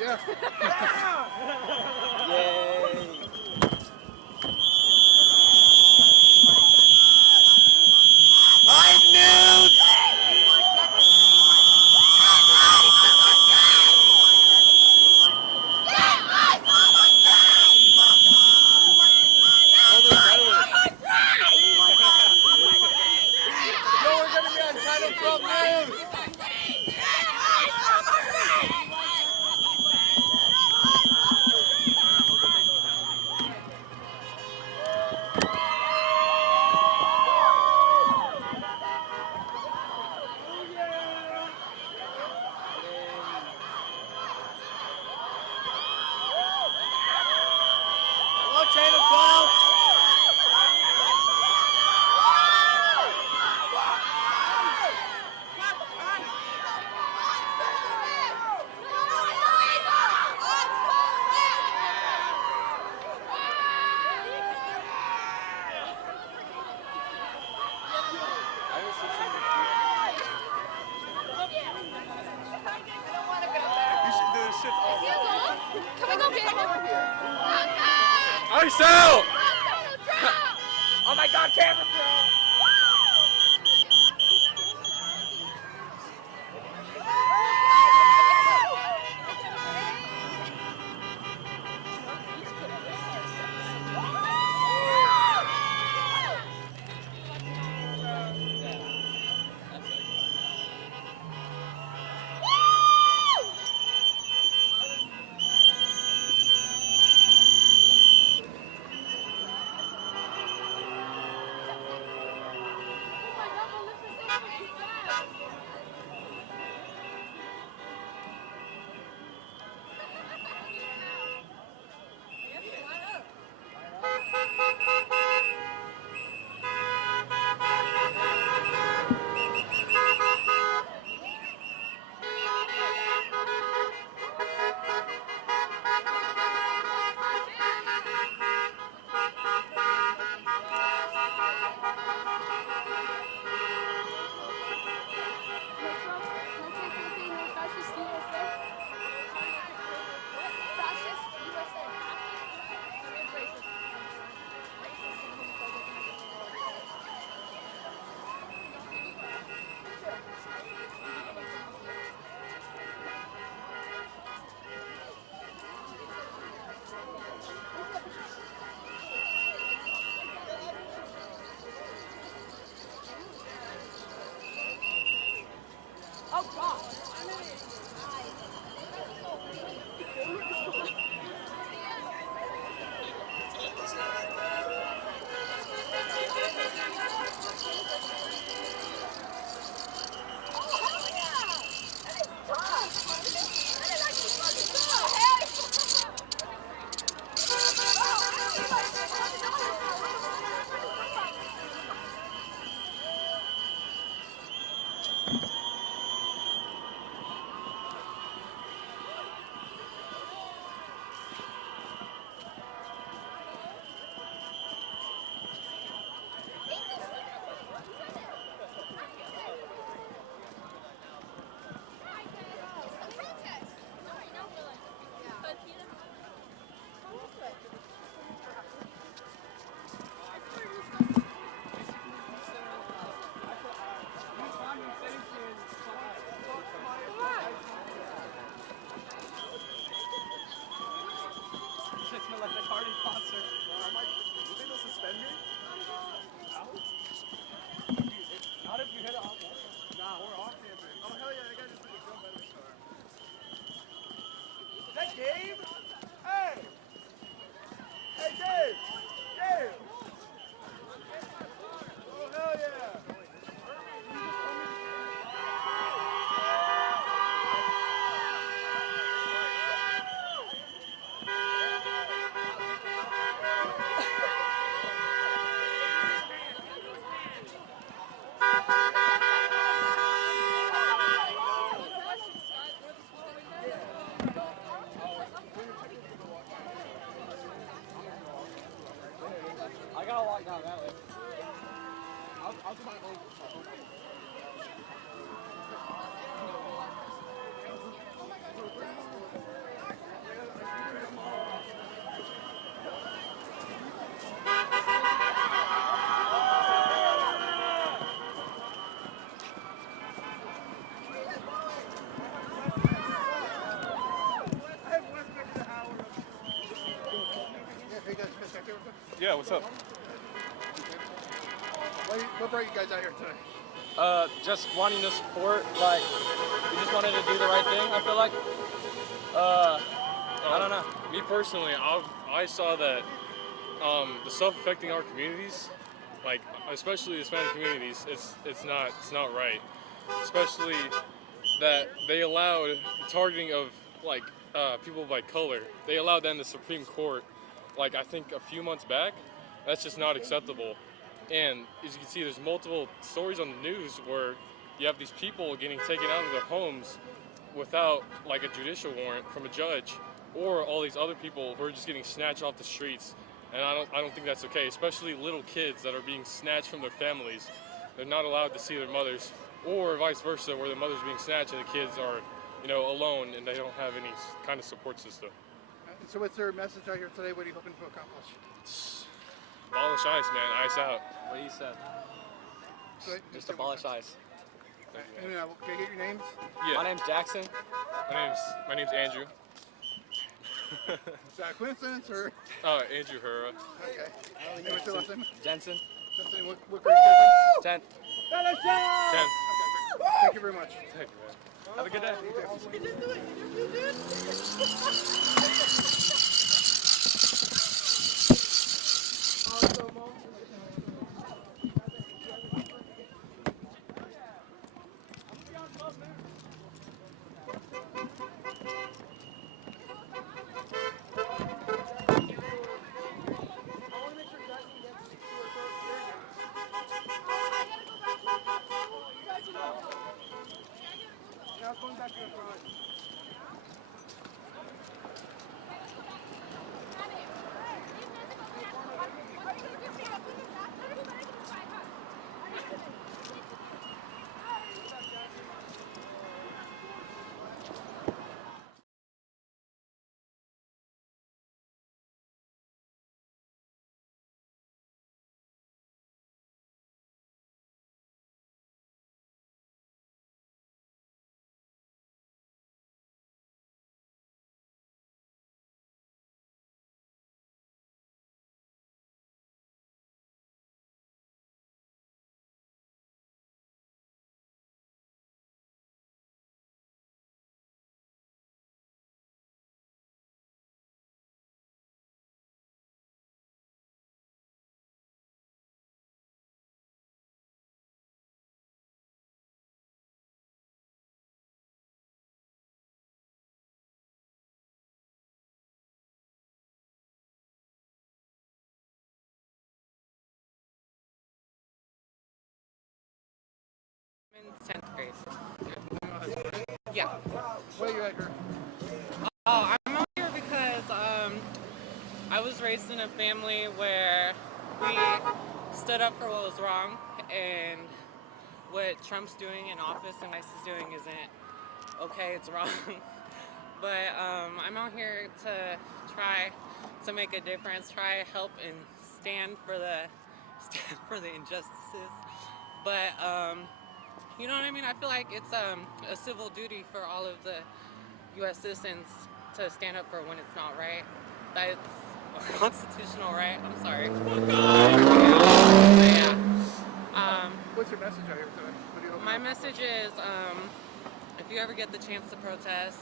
Yeah. Yay. Live news! Yo, we're gonna be on Channel 12 News! Hello, Channel 12! You should do this shit all the time. Can we go get him over here? ISO! Oh my god, camera girl! Yeah, what's up? What brought you guys out here today? Just wanting to support, like, we just wanted to do the right thing, I feel like. I don't know. Me personally, I saw that the stuff affecting our communities, like, especially Hispanic communities, it's not right. Especially that they allowed the targeting of, like, people by color. They allowed that in the Supreme Court, like, I think a few months back. That's just not acceptable. And as you can see, there's multiple stories on the news where you have these people getting taken out of their homes without, like, a judicial warrant from a judge, or all these other people who are just getting snatched off the streets. And I don't think that's okay, especially little kids that are being snatched from their families. They're not allowed to see their mothers, or vice versa, where the mother's being snatched and the kids are, alone and they don't have any kind of support system. So what's their message out here today? What are you hoping to accomplish? Abolish ICE, man. ICE out. What you said? Just Say abolish one ICE. time. Can I get your names? Yeah. My name's Jackson. My name's Andrew. Is that a coincidence or? Andrew Hura. Okay. And what's your last name? Jensen. Something. What grade are you guys 10th. Ken. in? Okay, great. Thank you very much. Thank you, man. Have a good day. I'm in 10th grade. Yeah. What are you at here? Oh, I'm out here because I was raised in a family where we stood up for what was wrong, and what Trump's doing in office and ICE is doing isn't okay, it's wrong. But I'm out here to try to make a difference, try to help and stand for the injustices. But you know what I mean? I feel like it's a civil duty for all of the U.S. citizens to stand up for when it's not right. That's a constitutional right. I'm sorry. Oh God! Yeah. What's your message out here today? What do you hope? My message is, if you ever get the chance to protest,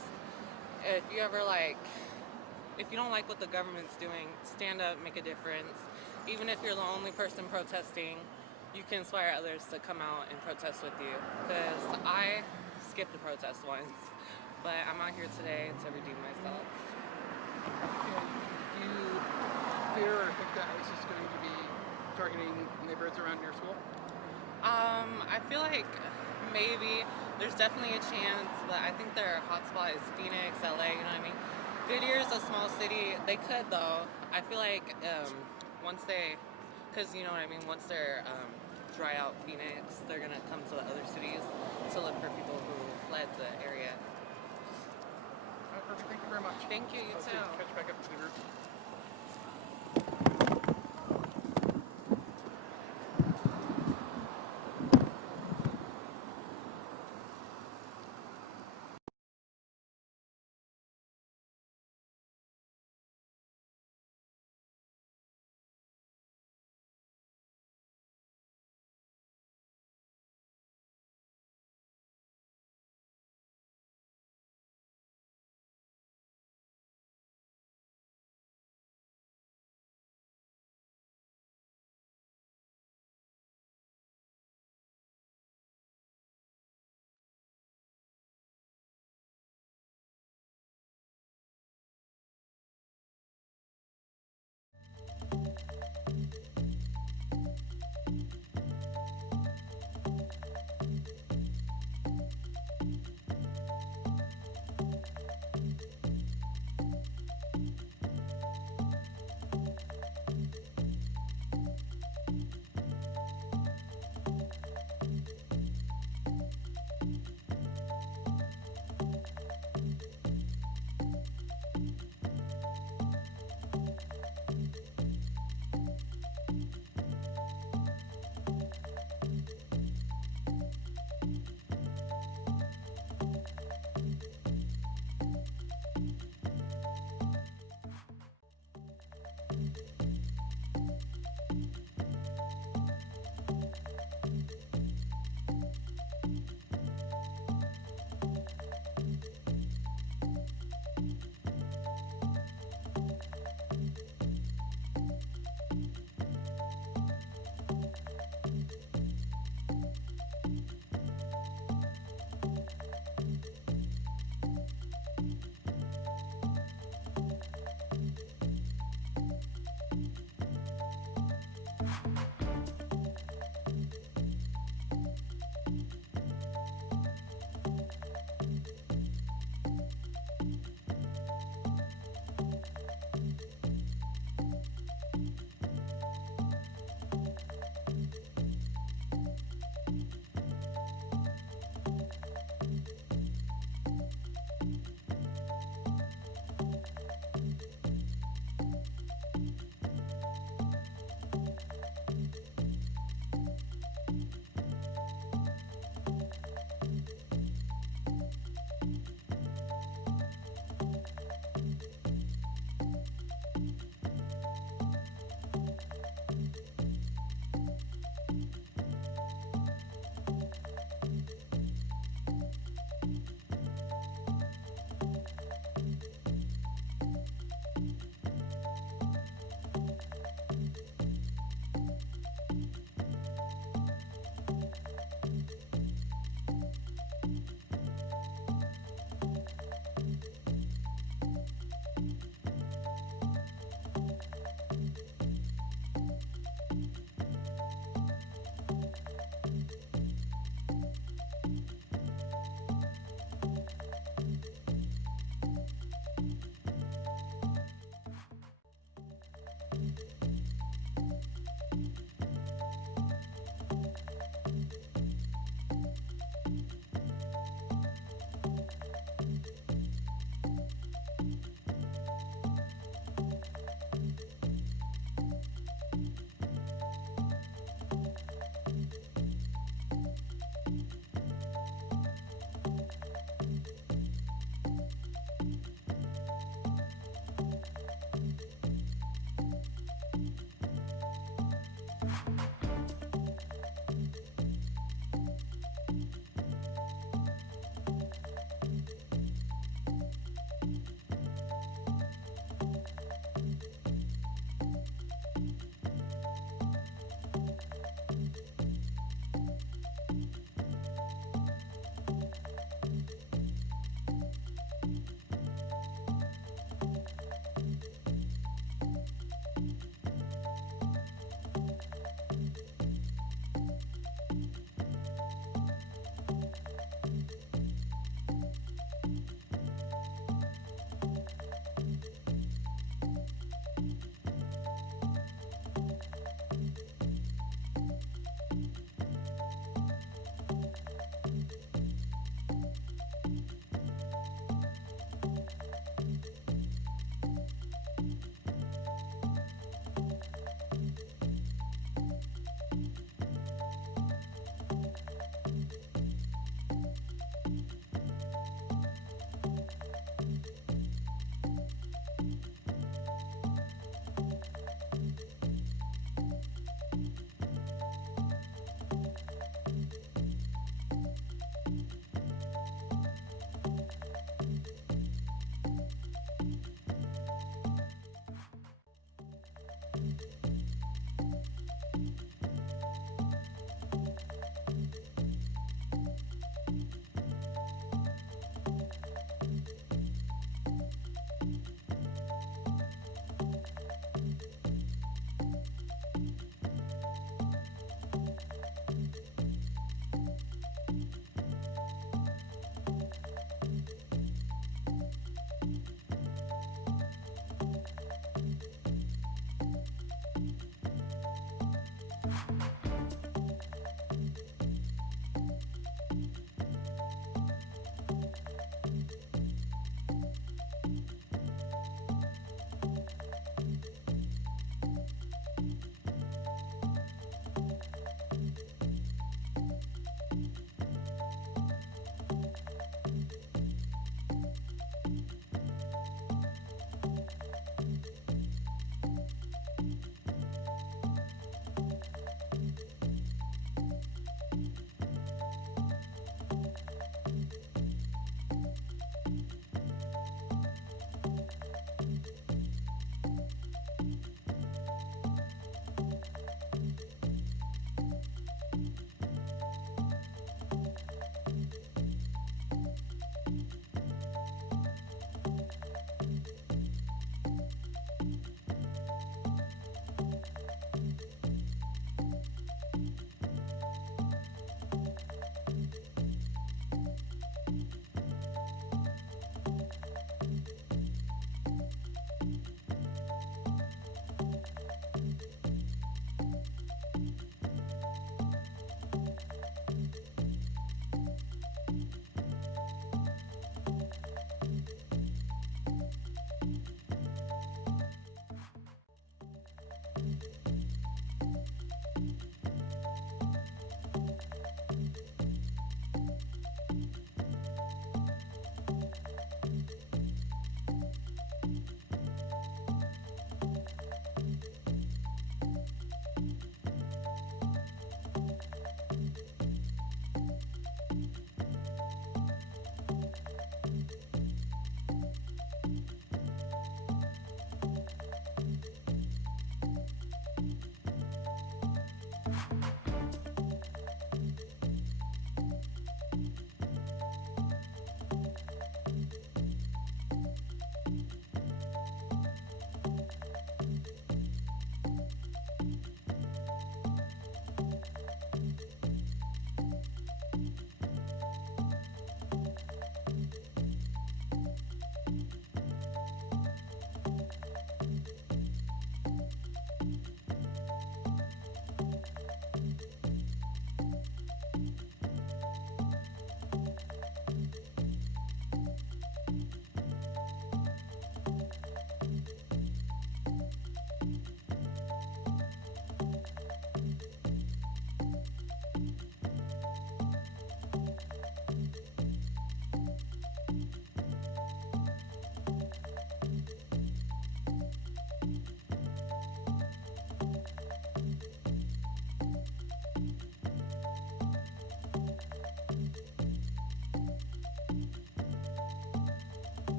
if you don't like what the government's doing, stand up, make a difference. Even if you're the only person protesting, you can inspire others to come out and protest with you. Because I skipped a protest once, but I'm out here today to redeem myself. Do you fear or think that ICE is going to be targeting neighborhoods around your school? I feel like maybe there's definitely a chance, but I think their hotspot is Phoenix, LA, you know what I mean? Goodyear's a small city. They could though. I feel like once they're dry out Phoenix, they're gonna come to the other cities to look for people who fled the area. All right, perfect. Thank you very much. Thank you, you I'll see too. catch you back up to the group.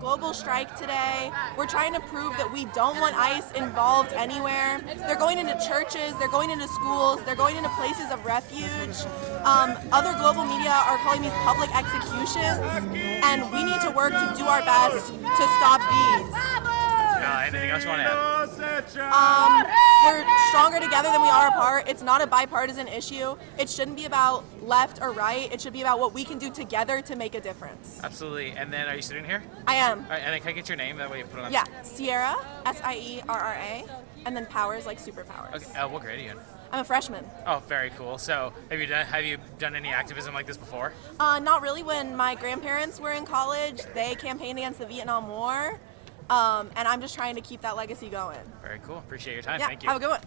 Global strike today. We're trying to prove that we don't want ICE involved anywhere. They're going into churches, they're going into schools, they're going into places of refuge. Other global media are calling these public executions, and we need to work to do our best to stop these. else you want to add? We're stronger together than we are apart. It's not a bipartisan issue. It shouldn't be about left or right. It should be about what we can do together to make a difference. Absolutely. And then, are you student here? I am. All right, and then can I get your name? That way you put it on. Yeah, Sierra, Sierra, and then Powers like superpowers. Okay. What grade are you in? I'm a freshman. Oh, very cool. So, have you done any activism like this before? Not really. When my grandparents were in college, they campaigned against the Vietnam War, and I'm just trying to keep that legacy going. Very cool. Appreciate your time. Yeah, Thank you. have a good one.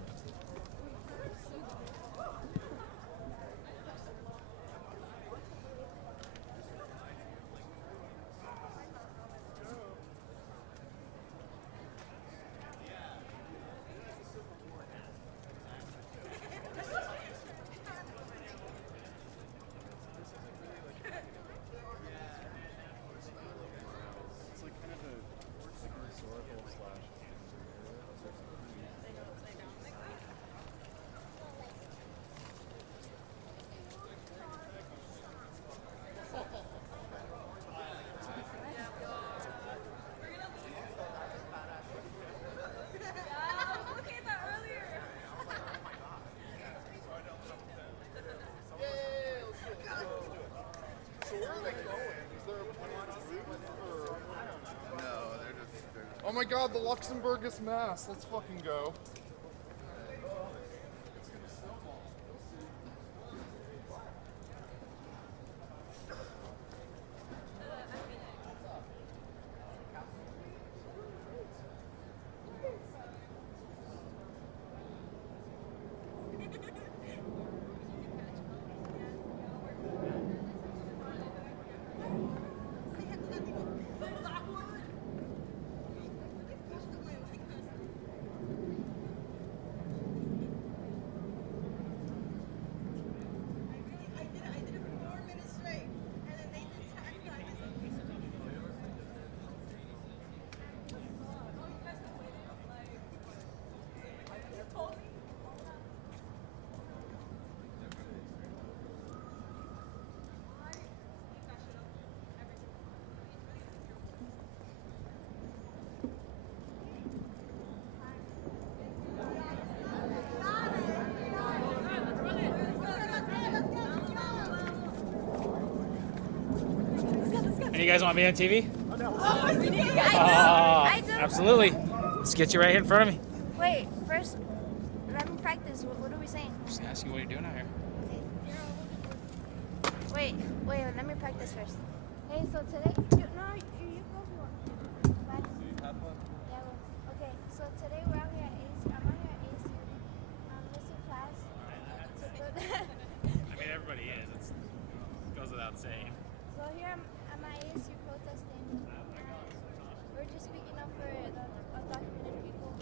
Oh my god, the Luxembourg is mass. Let's fucking go. And you guys want me on TV? I do. Absolutely. Let's get you right here in front of me. Wait, first, let me practice. What are we saying? Just ask you what you're doing out here. Okay. Wait, let me practice first. Hey, so today, you go if you want. Bye. Yeah, well, okay, so today we're out here at ASU. I'm out here at ASU. Missing class. I mean, everybody is. It goes without saying. So here I'm at ASU protesting. We're just speaking up for the undocumented people.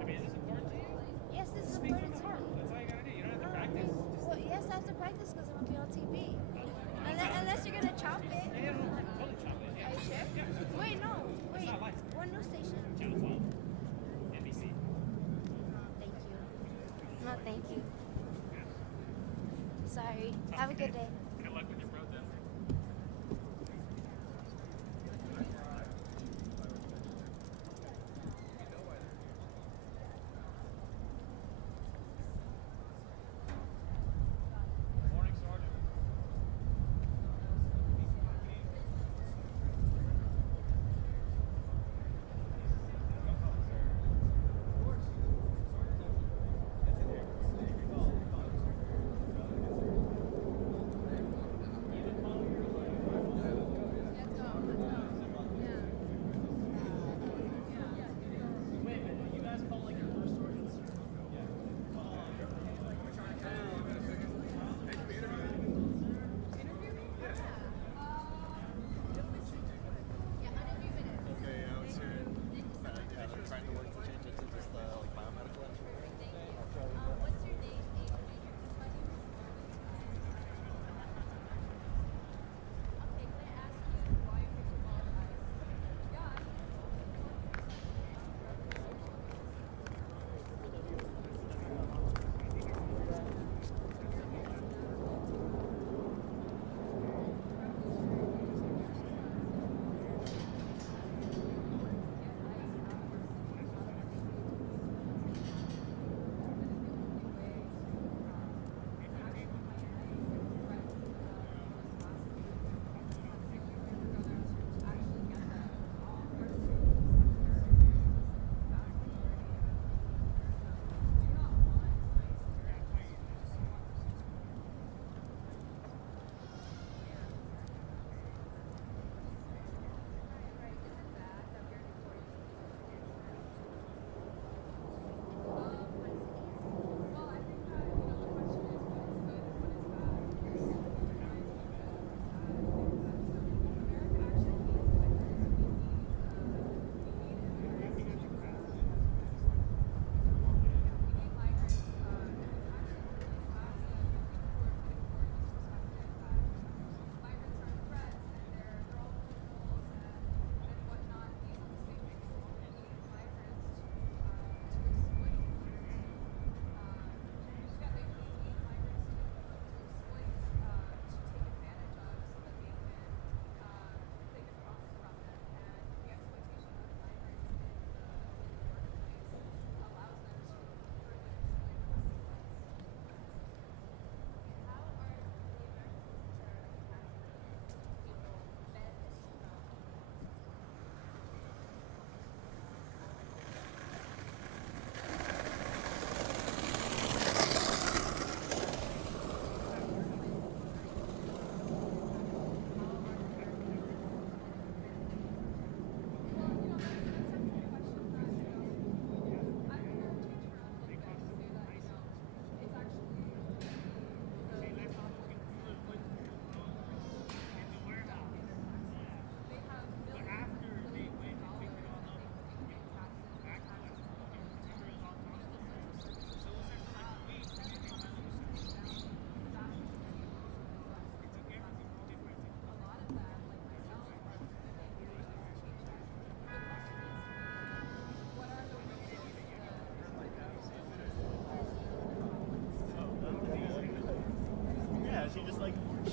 I mean, is this important to you? Yes, this is Speak important from to the heart. me. That's all you gotta do. You don't have to practice. Well, yes, I have to practice because I'm going to be on TV. Unless you're going to chop it. Yeah, no, totally chop it. Are you sure? Yeah. Wait, no. Wait. not live. What news station? Channel 12. NBC. Thank you. No, thank you. Sorry. Have a good day. Good luck with your protest. Morning, Sergeant.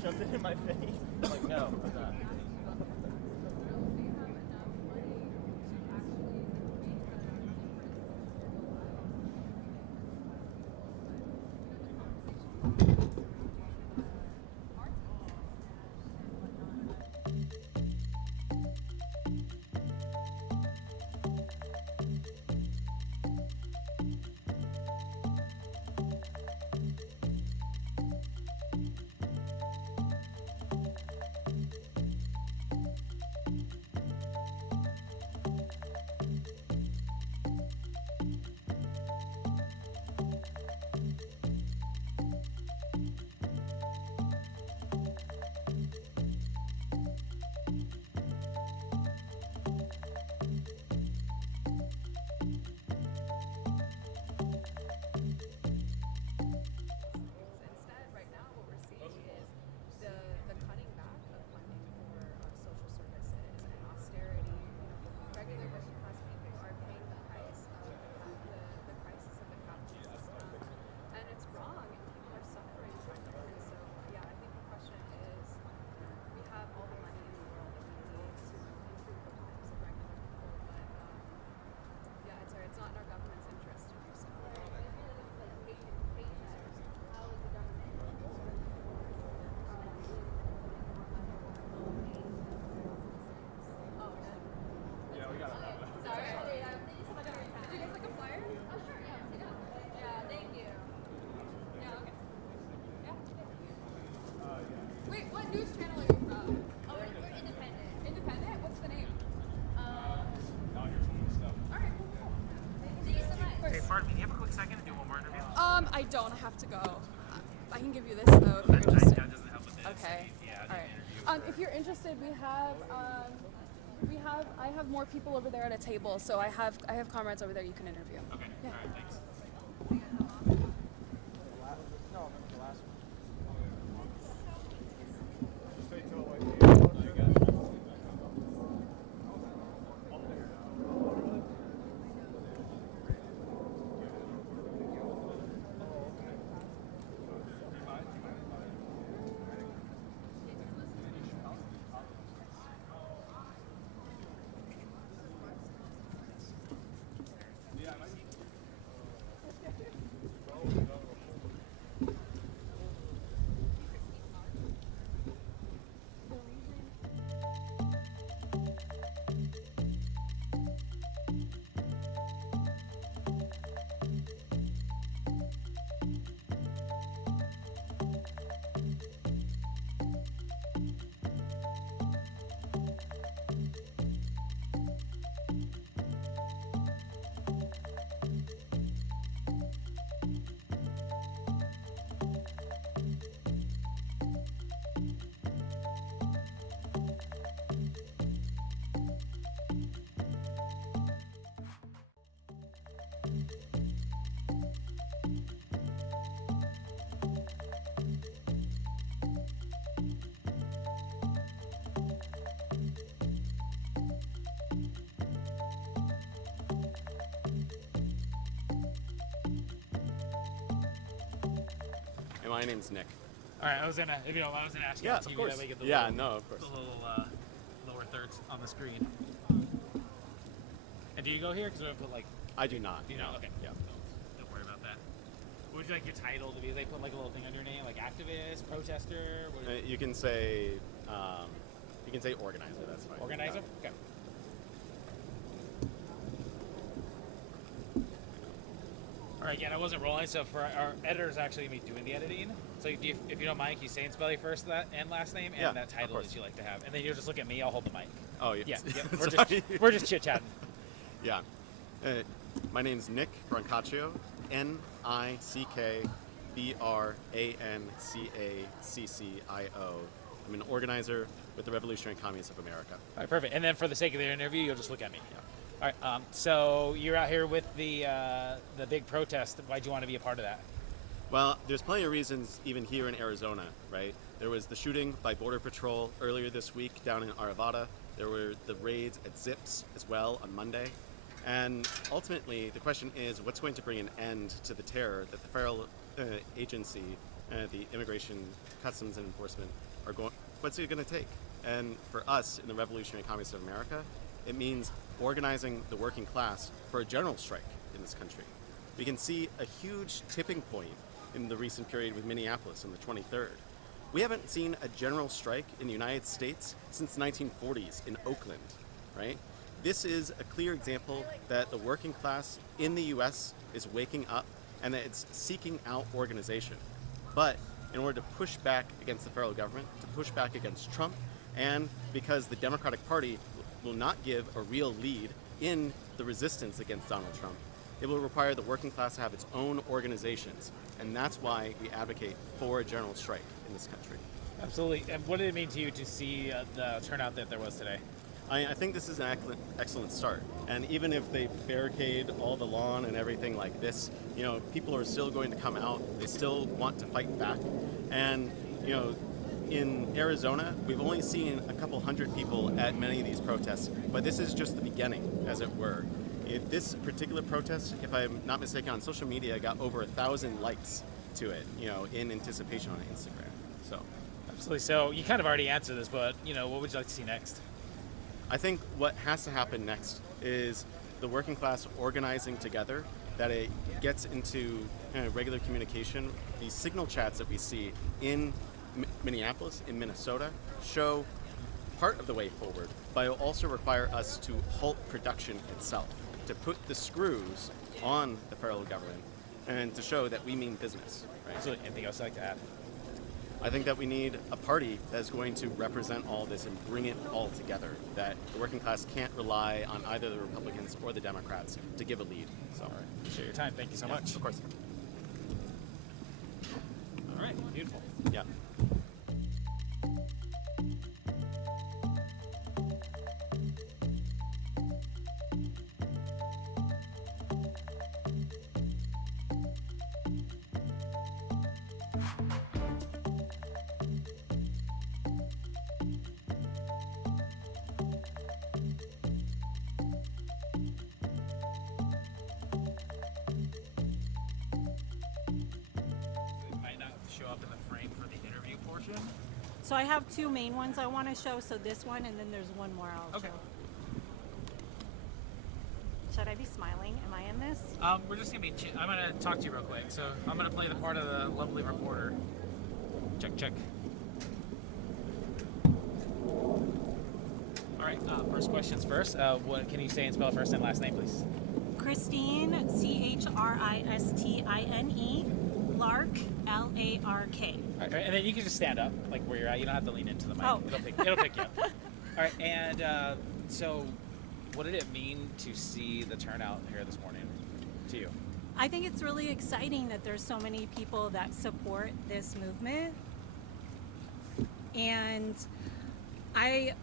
shoved it in my face. I'm like, no, I'm not. Instead, right now, what we're seeing is the cutting back of funding for social services and austerity. Regular working class people are paying the price of the crisis of the capitalist system, and it's wrong, and people are suffering from it. And so, yeah, I think the question is, we have all the money in the world that we need to improve the lives of regular people, but yeah, it's not in our government's interest to do so. Wait, what news channel are you from? Oh, we're independent. Independent? What's the name? Alright, cool. Thank you so much. Hey, pardon me, do you have a quick second to do one more interview? I don't have to go. I can give you this though if you're interested. That doesn't help with this. Okay. Yeah, Alright. If you're interested, I have more people over there at a table, so I have comrades over there you can interview. Okay, Yeah. alright, thanks. And my name's Nick. All right, I was gonna ask you. Yeah, to of TV, course. That way you get the Yeah, little, no, of course. The little lower thirds on the screen. And do you go here? Because we put like. I do not. Do you know? no. Okay. Yeah. Don't worry about that. What would you like your title to be? They put like a little thing under your name, like activist, protester. What You can say organizer. That's fine. organizer? Yeah. Okay. All right, again, I wasn't rolling, so for our editors actually me doing the editing. So if you don't mind, can you say and spell your first and last name and Yeah, that title of course. that you like to have, and then you'll just look at me. I'll hold the mic. Oh, yeah. Yeah, Sorry. we're just chit chatting. Yeah. My name's Nick Brancaccio. NickBrancaccio. I'm an organizer with the Revolutionary Communists of America. All right, perfect. And then for the sake of the interview, you'll just look at me. Yeah. All right. So you're out here with the big protest. Why'd you want to be a part of that? Well, there's plenty of reasons, even here in Arizona, right? There was the shooting by Border Patrol earlier this week down in Arvada. There were the raids at Zips as well on Monday. And ultimately, the question is, what's going to bring an end to the terror that the federal agency, the Immigration, Customs and Enforcement, what's it going to take? And for us in the Revolutionary Communists of America, it means organizing the working class for a general strike in this country. We can see a huge tipping point in the recent period with Minneapolis on the 23rd. We haven't seen a general strike in the United States since the 1940s in Oakland, right? This is a clear example that the working class in the US is waking up and that it's seeking out organization. But in order to push back against the federal government, to push back against Trump, and because the Democratic Party will not give a real lead in the resistance against Donald Trump, it will require the working class to have its own organizations. And that's why we advocate for a general strike in this country. Absolutely. And what did it mean to you to see the turnout that there was today? I think this is an excellent start. And even if they barricade all the lawn and everything like this, people are still going to come out. They still want to fight back. And, in Arizona, we've only seen a couple hundred people at many of these protests, but this is just the beginning, as it were. This particular protest, if I'm not mistaken, on social media got over 1,000 likes to it, in anticipation on Instagram. So, absolutely. So you kind of already answered this, but what would you like to see next? I think what has to happen next is the working class organizing together, that it gets into regular communication. These signal chats that we see in Minneapolis, in Minnesota, show part of the way forward, but it will also require us to halt production itself, to put the screws on the federal government, and to show that we mean business. Right? So anything else you'd like to add? I think that we need a party that's going to represent all this and bring it all together, that the working class can't rely on either the Republicans or the Democrats to give a lead. So, appreciate your time. Thank you so much. Of course. All right, beautiful. Yeah. So I have two main ones I want to show. So this one, and then there's one more I'll show. Should I be smiling? Am I in this? We're just gonna be. I'm gonna talk to you real quick. So I'm gonna play the part of the lovely reporter. Check, check. All right. First questions first. What can you say and spell first and last name, please? Christine, Chrisistine, Lark, Lark. All right, and then you can just stand up, like where you're at. You don't have to lean into the mic. Oh. It'll pick you up. All right, and so what did it mean to see the turnout here this morning to you? I think it's really exciting that there's so many people that support this movement. And I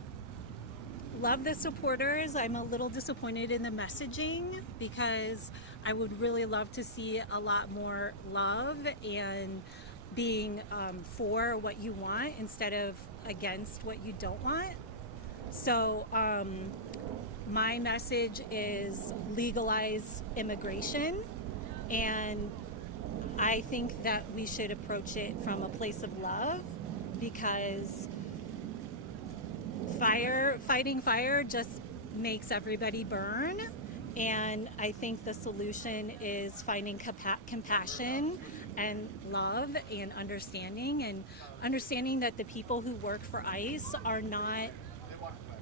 love the supporters. I'm a little disappointed in the messaging because I would really love to see a lot more love and being for what you want instead of against what you don't want. So my message is legalize immigration, and I think that we should approach it from a place of love, because fighting fire just makes everybody burn. And I think the solution is finding compassion and love and understanding that the people who work for ICE are not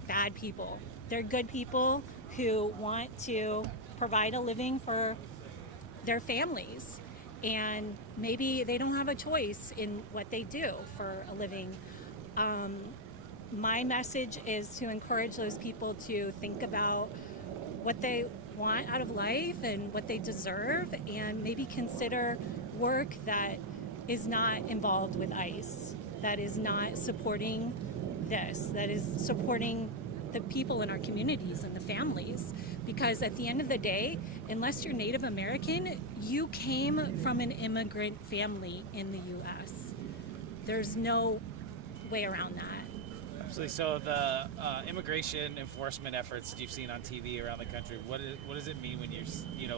bad people. They're good people who want to provide a living for their families, and maybe they don't have a choice in what they do for a living. My message is to encourage those people to think about what they want out of life and what they deserve, and maybe consider work that is not involved with ICE, that is not supporting this, that is supporting the people in our communities and the families. Because at the end of the day, unless you're Native American, you came from an immigrant family in the US. There's no way around that. Absolutely. So the immigration enforcement efforts that you've seen on TV around the country, what does it mean when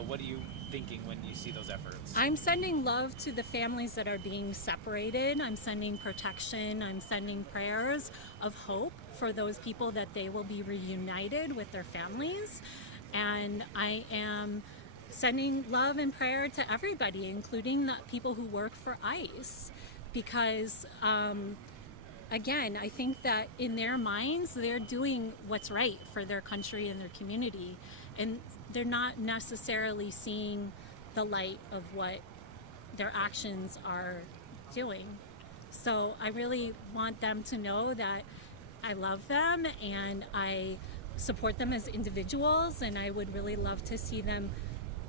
what are you thinking when you see those efforts? I'm sending love to the families that are being separated. I'm sending protection. I'm sending prayers of hope for those people that they will be reunited with their families. And I am sending love and prayer to everybody, including the people who work for ICE, because again, I think that in their minds, they're doing what's right for their country and their community. And they're not necessarily seeing the light of what their actions are doing. So I really want them to know that I love them and I support them as individuals, and I would really love to see them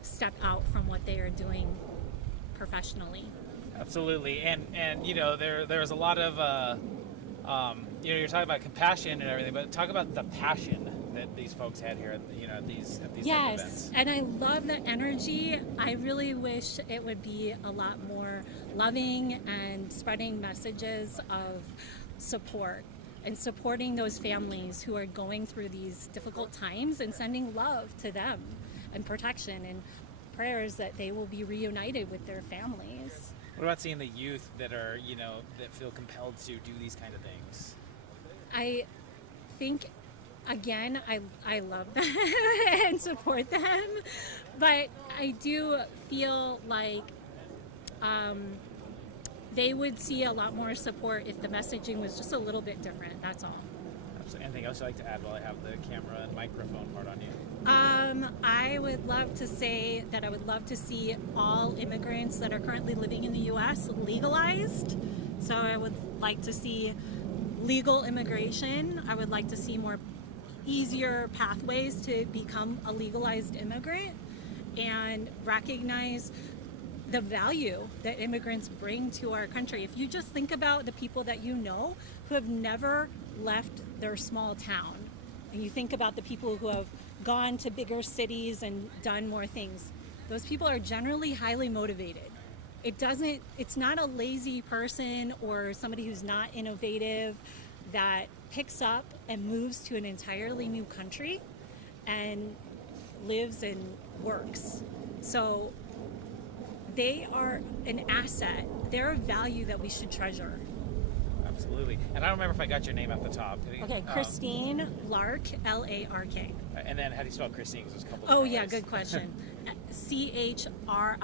step out from what they are doing professionally. Absolutely. And there's a lot of you're talking about compassion and everything, but talk about the passion that these folks had here at these Yes, events. and I love the energy. I really wish it would be a lot more loving and spreading messages of support and supporting those families who are going through these difficult times and sending love to them and protection and prayers that they will be reunited with their families. What about seeing the youth that are, that feel compelled to do these kind of things? I think, again, I love them and support them, but I do feel like they would see a lot more support if the messaging was just a little bit different, that's all. Absolutely. Anything else you'd like to add while I have the camera and microphone part on you? I would love to say that I would love to see all immigrants that are currently living in the U.S. legalized. So I would like to see legal immigration. I would like to see more easier pathways to become a legalized immigrant and recognize the value that immigrants bring to our country. If you just think about the people that you know who have never left their small town, and you think about the people who have gone to bigger cities and done more things, those people are generally highly motivated. It's not a lazy person or somebody who's not innovative that picks up and moves to an entirely new country and lives and works. So they are an asset. They're a value that we should treasure. Absolutely. And I don't remember if I got your name at the top. Okay, Christine Lark, L-A-R-K. And then how do you spell Christine? 'Cause there's a couple Oh different yeah, ways. good question. Chrisistine. All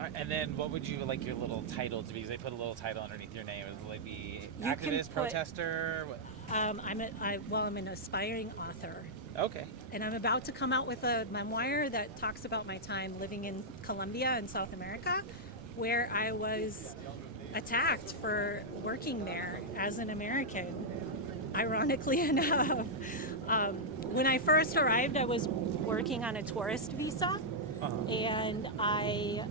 right, and then what would you like your little title to be? Because they put a little title underneath your name. Would it like be You can activist, put- protester? What? I'm an aspiring author. Okay. And I'm about to come out with a memoir that talks about my time living in Colombia in South America, where I was attacked for working there as an American. Ironically enough, when I first arrived, I was working on a tourist visa, and I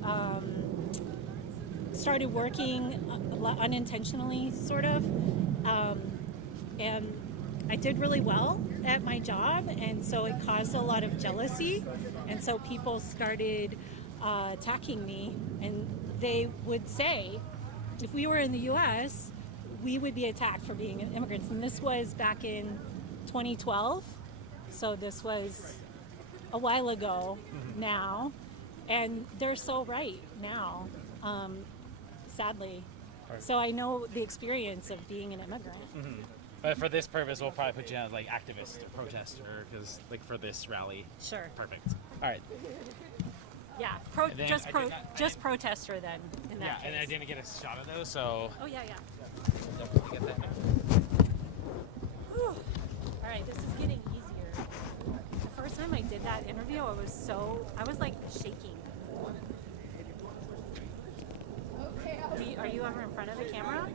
started working unintentionally, sort of, and I did really well at my job, and so it caused a lot of jealousy, and so people started attacking me, and they would say, if we were in the U.S., we would be attacked for being immigrants. And this was back in 2012, so this was a while ago now, and they're so right now, sadly. So I know the experience of being an immigrant. Mm-hmm. But for this purpose, we'll probably put you as like activist or protester, because like for this rally. Sure. Perfect. All right. Yeah, And then just protester then, in that Yeah, case. and I didn't get a shot of those, so Oh, yeah. definitely get that. Whew. All right, this is getting easier. The first time I did that interview, I was like shaking. Are you ever in front of the camera?